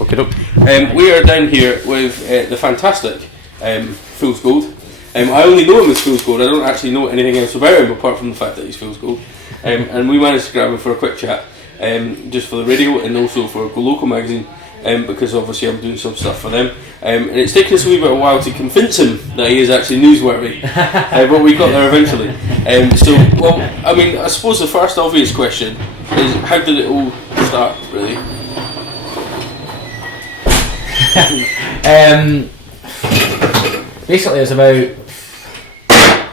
Okay, look. We are down here with the fantastic Fool's Gold. I only know him as Fool's Gold. I don't actually know anything else about him apart from the fact that he's Fool's Gold. And we managed to grab him for a quick chat, just for the radio and also for Go Local magazine, because obviously I'm doing some stuff for them. And it's taken us a wee bit of a while to convince him that he is actually newsworthy, but we got there eventually. I suppose the first obvious question is, how did it all start, really? Basically, it was about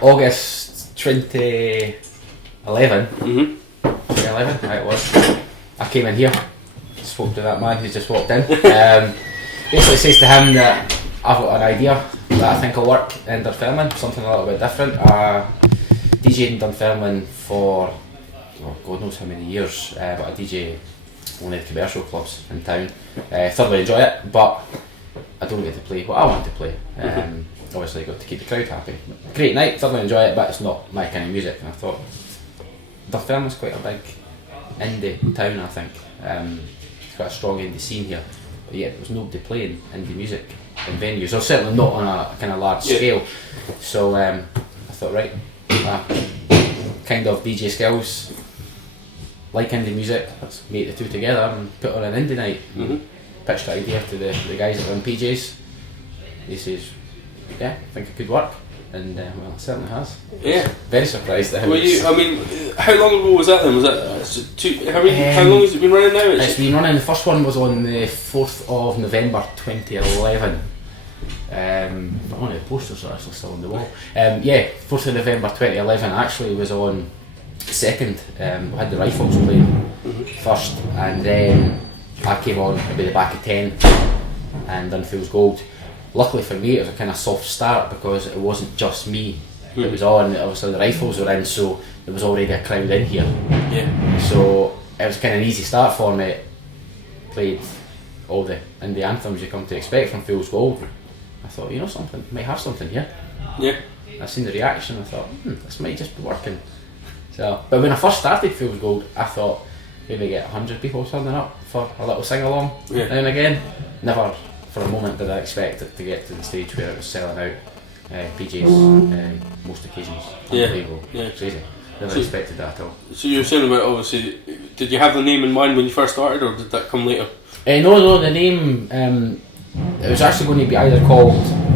August 2011. 2011, right, it was. I came in here, spoke to that man who's just walked in. Basically says to him that I've got an idea that I think will work in Dunfermline, something a little bit different. DJed in Dunfermline for God knows how many years, but I DJ only the commercial clubs in town. Thoroughly enjoy it, but I don't get to play what I want to play. Obviously I got to keep the crowd happy. Great night, thoroughly enjoy it, but it's not my kind of music. And I thought Dunfermline's quite a big indie town, I think. It's got a strong indie scene here, but yet there was nobody playing indie music in venues, or certainly not on a kind of large scale. So I thought, right, kind of DJ skills, like indie music, let's make the two together and put on an indie night. Pitched the idea to the guys that run PJs. He says, yeah, I think it could work, and well, it certainly has. Yeah. Very surprised at how how long ago was that then? Was that how long has it been running now? It's been running, the first one was on the 4th of November 2011. One of the posters are actually still on the wall. 4th of November 2011 actually was on second. We had the Rifles playing first, and then I came on maybe the back of 10 and done Fool's Gold. Luckily for me, it was a kind of soft start because it wasn't just me that was on. Obviously the Rifles were in, so there was already a crowd in here. So it was kind of an easy start for me. Played all the indie anthems you come to expect from Fool's Gold. I thought, you know something, might have something here. I seen the reaction, I thought, this might just be working. So, but when I first started Fool's Gold, I thought maybe get 100 people turning up for a little sing along now and again. Never for a moment did I expect it to get to the stage where it was selling out PJs most occasions. Unbelievable. Crazy. Never expected that at all. So you were saying about, obviously, did you have the name in mind when you first started, or did that come later? No, the name, it was actually going to be either called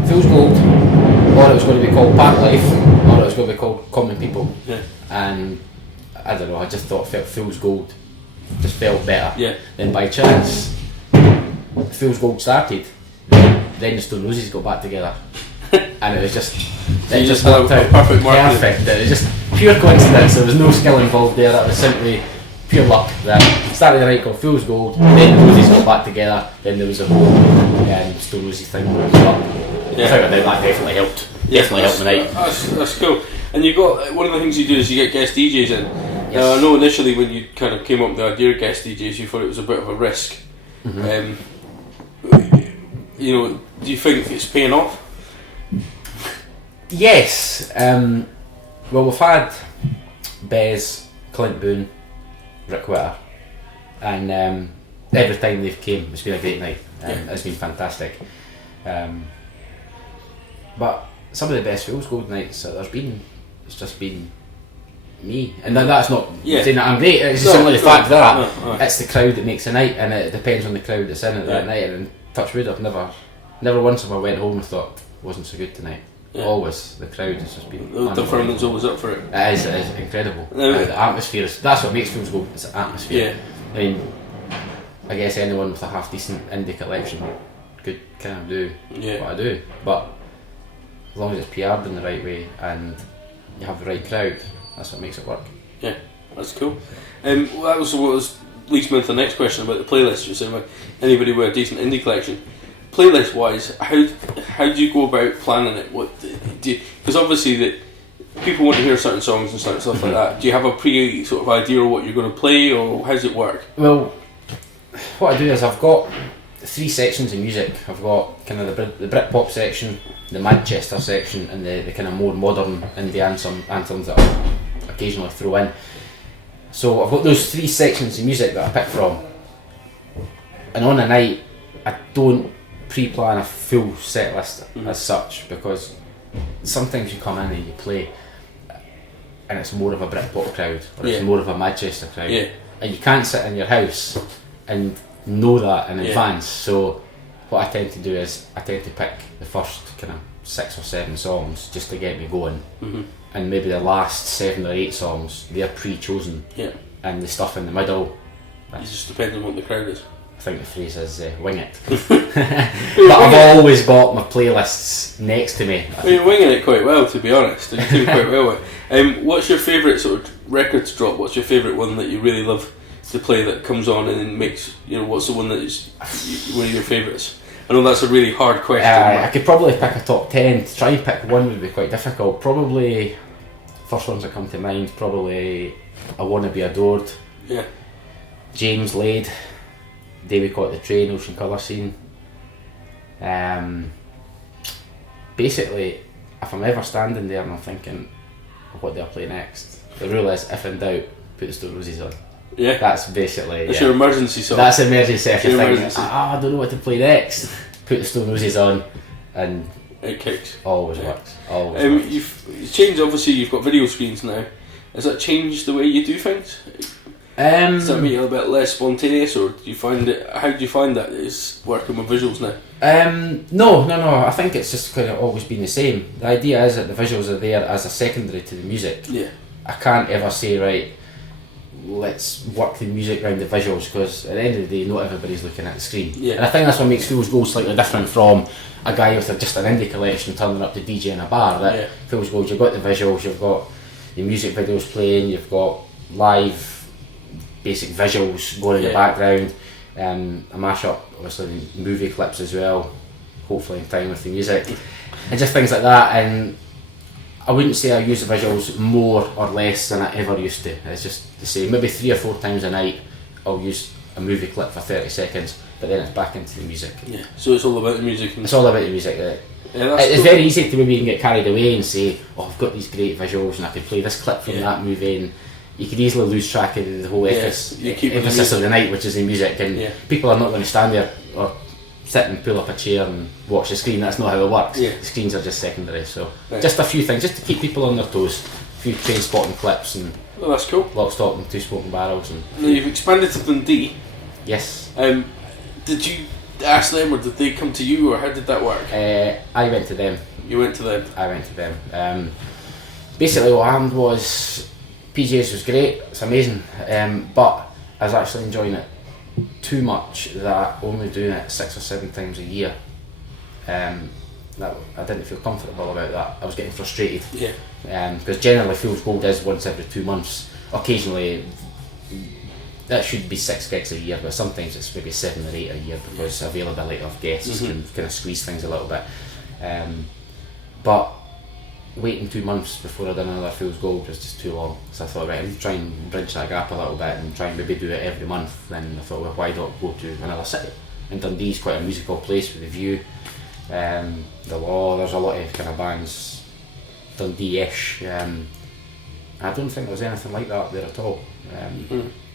Fool's Gold, or it was going to be called Park Life, or it was going to be called Common People. And I don't know, I just thought Fool's Gold just felt better. Then by chance, Fool's Gold started, then the Stone Roses got back together, and it was just worked out perfect. It was just pure coincidence. There was no skill involved there. That was simply pure luck. That started the night called Fool's Gold, then the Roses got back together, then there was a whole Stone Roses thing up. I think that definitely helped. Definitely helped the night. That's cool. And you got one of the things you do is you get guest DJs in. Now I know initially when you kind of came up with the idea of guest DJs, you thought it was a bit of a risk. Do you think it's paying off? Yes. Well, we've had Bez, Clint Boone, Rick Witter, and every time they've came, it's been a great night. It's been fantastic. But some of the best Fool's Gold nights that there's been, it's just been me, and that's not saying that I'm great. It's simply the fact that it's the crowd that makes the night, and it depends on the crowd that's in it that night. And touch wood, I've never once have I went home and thought wasn't so good tonight. Always the crowd has just been. The Dunfermline's always up for it. It is incredible. The atmosphere that's what makes Fool's Gold. It's the atmosphere. I mean, I guess anyone with a half decent indie collection could kind of do what I do, but as long as it's PR'd in the right way and you have the right crowd, that's what makes it work. Yeah, that's cool. That was what leads me to the next question about the playlist. You're saying about anybody with a decent indie collection. Playlist wise, how do you go about planning it? What do you, because obviously that people want to hear certain songs and certain stuff like that. Do you have a pre sort of idea of what you're going to play, or how does it work? Well, what I do is I've got 3 sections of music. I've got kind of the Britpop section, the Manchester section, and the kind of more modern indie anthems that I'll occasionally throw in. So I've got those 3 sections of music that I pick from, and on a night I don't pre-plan a full set list as such, because sometimes you come in and you play and it's more of a Britpop crowd, or it's more of a Manchester crowd, and you can't sit in your house and know that in advance. So what I tend to do is I tend to pick the first kind of 6 or 7 songs just to get me going, and maybe the last 7 or 8 songs, they're pre-chosen, and the stuff in the middle, it just depends on what the crowd is. I think the phrase is wing it. But I've always got my playlists next to me. Well, you're winging it quite well, to be honest. You do quite well with it. What's your favourite sort of records drop? What's your favourite one that you really love to play that comes on and makes, what's the one that is one of your favourites? I know that's a really hard question. I could probably pick a top 10. To try and pick one would be quite difficult. Probably, first ones that come to mind, probably I Wanna Be Adored. Yeah. James Lade, Day We Caught the Train, Ocean Colour Scene. Basically, if I'm ever standing there and I'm thinking, what do I play next? The rule is, if in doubt, put the Stone Roses on. Yeah. That's basically... That's your emergency song. That's emergency. If you're thinking, emergency. I don't know what to play next, put the Stone Roses on, and it kicks. Always works. Always works. You've changed, obviously you've got video screens now. Has that changed the way you do things? Does that make it a little bit less spontaneous, or do you find it? How do you find that it's working with visuals now? No. I think it's just kind of always been the same. The idea is that the visuals are there as a secondary to the music. Yeah. I can't ever say, right, let's work the music around the visuals, because at the end of the day, not everybody's looking at the screen. Yeah. And I think that's what makes Fool's Gold slightly different from a guy with just an indie collection turning up to DJ in a bar. That Fool's Gold, you've got the visuals, you've got the music videos playing, you've got live basic visuals going in the background, a mashup, obviously movie clips as well, hopefully in time with the music, and just things like that. And I wouldn't say I use the visuals more or less than I ever used to. It's just the same. Maybe 3 or 4 times a night I'll use a movie clip for 30 seconds, but then it's back into the music. Yeah, so it's all about the music. It's all about the music. It's cool. very easy to maybe get carried away and say, oh, I've got these great visuals and I could play this clip from that movie, and you could easily lose track of the whole emphasis of the night, which is the music, and people are not going to stand there or sit and pull up a chair and watch the screen. That's not how it works. The screens are just secondary, so just a few things just to keep people on their toes. A few train spotting clips and that's cool. Lock, Stock and Two Smoking Barrels. And now you've expanded to Dundee. Yes. Did you ask them, or did they come to you, or how did that work? I went to them. You went to them? I went to them. Basically what happened was, PJs was great, it's amazing, but I was actually enjoying it too much that only doing it 6 or 7 times a year, that I didn't feel comfortable about that. I was getting frustrated, because generally Fool's Gold is once every 2 months. Occasionally that should be 6 gigs a year, but sometimes it's maybe 7 or 8 a year, because availability of guests can kind of squeeze things a little bit, but waiting 2 months before I done another Fool's Gold was just too long. So I thought, right, I'm try and bridge that gap a little bit and try and maybe do it every month. Then I thought, well, why not go to another city? And Dundee's quite a musical place with the view, the law. There's a lot of kind of bands, Dundee-ish. I don't think there was anything like that there at all.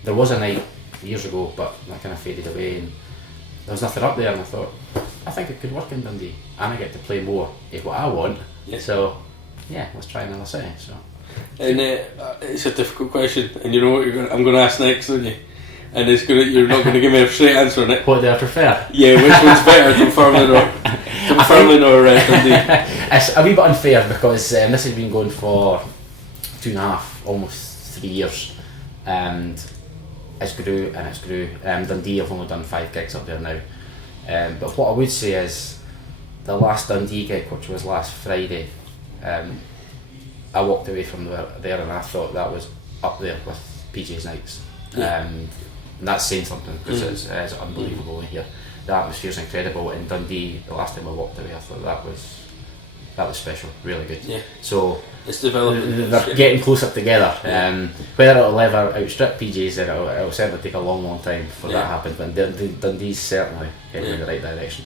There was a night years ago, but that kind of faded away, and there was nothing up there. And I thought, I think it could work in Dundee, and I get to play more of what I want. So. Yeah, let's try another city. So, and it's a difficult question, and you know what I'm going to ask next, don't you? And you're not going to give me a straight answer on it. What do I prefer? Yeah, which one's better, Dunfermline or Dundee? It's a wee bit unfair, because this has been going for 2.5, almost 3 years, and it's grew and it's grew. Dundee, I've only done 5 gigs up there now, but what I would say is the last Dundee gig, which was last Friday, I walked away from there and I thought that was up there with PJ's nights, and that's saying something, because it's unbelievable in here. The atmosphere's incredible. In Dundee, the last time I walked away, I thought that was special, really good. So it's developing. They're getting closer together. Whether it'll ever outstrip PJ's, then it'll certainly take a long time before that happens. But Dundee's certainly heading in the right direction.